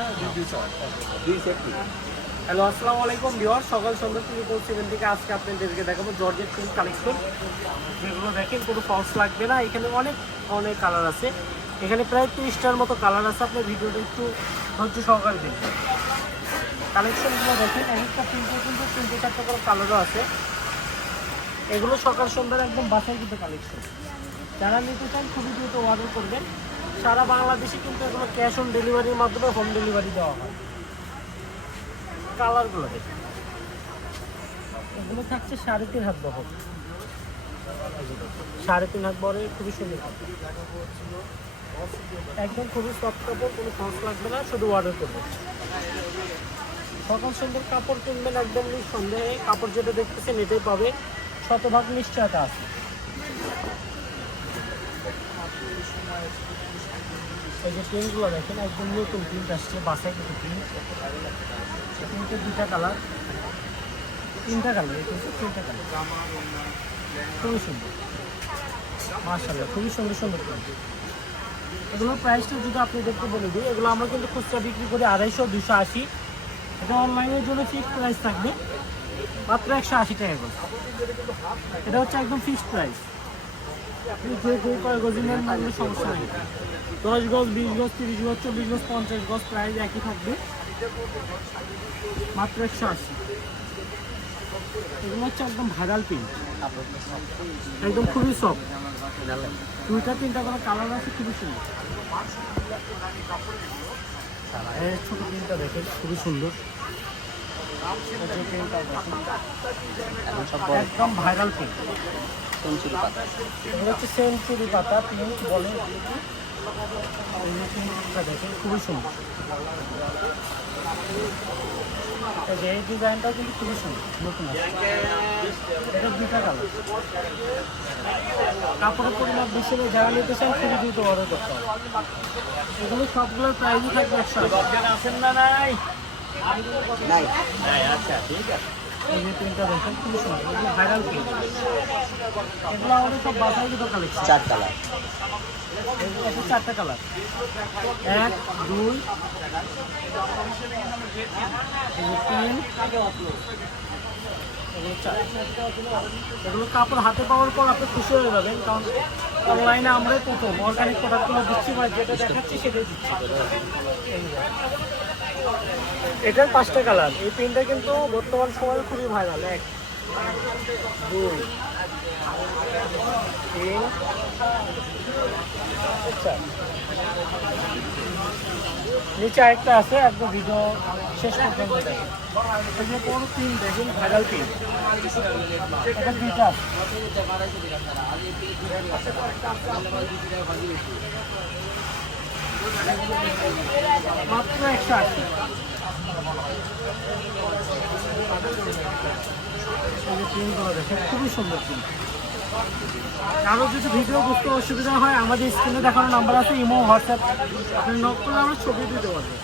না দুই set. Hello আসসালামু আলাইকুম ভিউয়ার, সকাল সন্ধ্যা থেকে পৌঁছেবেন থেকে আজকে আপনাদেরকে দেখাবো জর্জেট প্রিন্ট কালেকশন, যেগুলো দেখেন কোনো ফলস লাগবে না। এখানে অনেক অনেক কালার আছে, এখানে প্রায় 30টার মতো কালার আছে। আপনার ভিডিওটা একটু ধৈর্য সহকারে দেখবেন। কালেকশনগুলো দেখেন, এক একটা প্রিন্টে কিন্তু 3-4টা করে কালারও আছে। এগুলো সকাল সন্ধ্যার একদম বাসায় কিন্তু কালেকশন। যারা নিতে চান খুবই দ্রুত অর্ডার করবেন। সারা বাংলাদেশে কিন্তু এগুলো ক্যাশ অন ডেলিভারির মাধ্যমে হোম ডেলিভারি দেওয়া হয়। কালারগুলো দেখেন, এগুলো থাকছে 3.5 হাত বহর, 3.5 হাত বহরে খুবই সুন্দর কাপড়, একদম খুবই সফট কাপড়, কোনো ফলস লাগবে না, শুধু অর্ডার করবেন। সকাল সুন্দর কাপড় কিনবেন একদম নিঃসন্দেহে, কাপড় যেটা দেখতেছেন এটাই পাবে, শতভাগ নিশ্চয়তা আছে। এই যে প্রিন্টগুলো দেখেন, একদম নতুন প্রিন্ট আসছে, বাসায় কিন্তু প্রিন্ট। প্রিন্টের 2টা কালার, 3টা কালার, এই কিন্তু 3টা কালার, খুবই সুন্দর, মাশাআল্লাহ, খুবই সুন্দর সুন্দর প্রিন্ট। এগুলোর প্রাইসটা যদি আপনি দেখতে বলে দিই, এগুলো আমরা কিন্তু খুচরা বিক্রি করি 250, 280। এটা অনলাইনের জন্য ফিক্সড প্রাইস থাকবে মাত্র 180 টাকা করে। এটা হচ্ছে একদম ফিক্সড প্রাইস। আপনি যে কয় গজি নেন তাহলে সমস্যা নেই, 10 গজ, 20 গজ, 30 গজ, 40 গজ, 50 গজ, প্রাইস একই থাকবে, মাত্র 180। এগুলো হচ্ছে একদম ভাইরাল প্রিন্ট, একদম খুবই সফট, 2টা-3টা করে কালার আছে, খুবই সুন্দর। ছোট প্রিন্টটা দেখেন, খুবই সুন্দর, একদম ভাইরাল প্রিন্ট, সেঞ্চুরি পাতা। এগুলো হচ্ছে সেঞ্চুরি পাতা প্রিন্ট বলে। প্রিন্টটা দেখেন, খুবই সুন্দর, এই ডিজাইনটাও কিন্তু খুবই সুন্দর, নতুন আছে। এটা 2টা কালার, কাপড়ের পরিমাণ বেশি হলে যারা নিতে চান খুবই দ্রুত অর্ডার করতে হবে। এগুলো সবগুলোর প্রাইসই থাকবে 180। আছেন না নাই? নাই। আচ্ছা ঠিক আছে। এই যে প্রিন্টটা দেখেন, খুবই সুন্দর, এগুলো ভাইরাল প্রিন্ট। এগুলো আমাদের সব বাসায় কিন্তু কালেকশন। 4 কালার। এটা 4টা কালার, 1, 2, 3, এগুলো 4। এগুলো কাপড় হাতে পাওয়ার পর আপনি খুশি হয়ে যাবেন, কারণ অনলাইনে আমরাই প্রথম অর্গানিক প্রোডাক্টগুলো দিচ্ছি, বা যেটা দেখাচ্ছি সেটাই দিচ্ছি। এটার 5টা কালার। এই প্রিন্টটা কিন্তু বর্তমান সময়ে খুবই ভাইরাল। 1, 2, 3, 4। নিচে আরেকটা আছে, একদম ভিডিও শেষ পর্যন্ত দেখেন। এই যে কোনো প্রিন্ট দেখেন, ভাইরাল প্রিন্ট, এটা 2টা আছে। মাত্র 180। এই যে প্রিন্টগুলো দেখেন, খুবই সুন্দর প্রিন্ট। কারো যদি ভিডিও বুঝতে অসুবিধা হয়, আমাদের স্ক্রিনে দেখানো নাম্বার আছে, ইমো, হোয়াটসঅ্যাপ, আপনি নক করলে আমরা ছবি দিতে পারবো।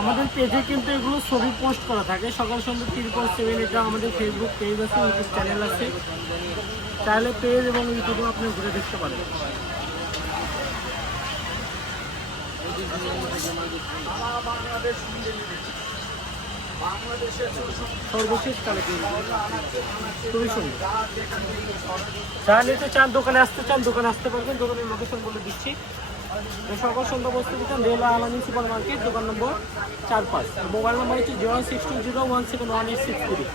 আমাদের পেজে কিন্তু এগুলো ছবি পোস্ট করা থাকে, সকাল সন্ধ্যা 347। এটা আমাদের ফেসবুক পেজ আছে, ইউটিউব চ্যানেল আছে, চাইলে পেজ এবং ইউটিউবে আপনি ঘুরে দেখতে পারেন। সর্বশেষ কালেকশন, খুবই সুন্দর। যারা নিতে চান, দোকানে আসতে চান, দোকানে আসতে পারবেন। দোকানের লোকেশন বলে দিচ্ছি, সকাল সন্ধ্যা বস্তু দিচ্ছেন রেল আলামী সুপার মার্কেট, দোকান নম্বর 4-5। মোবাইল নম্বর হচ্ছে 01620171863।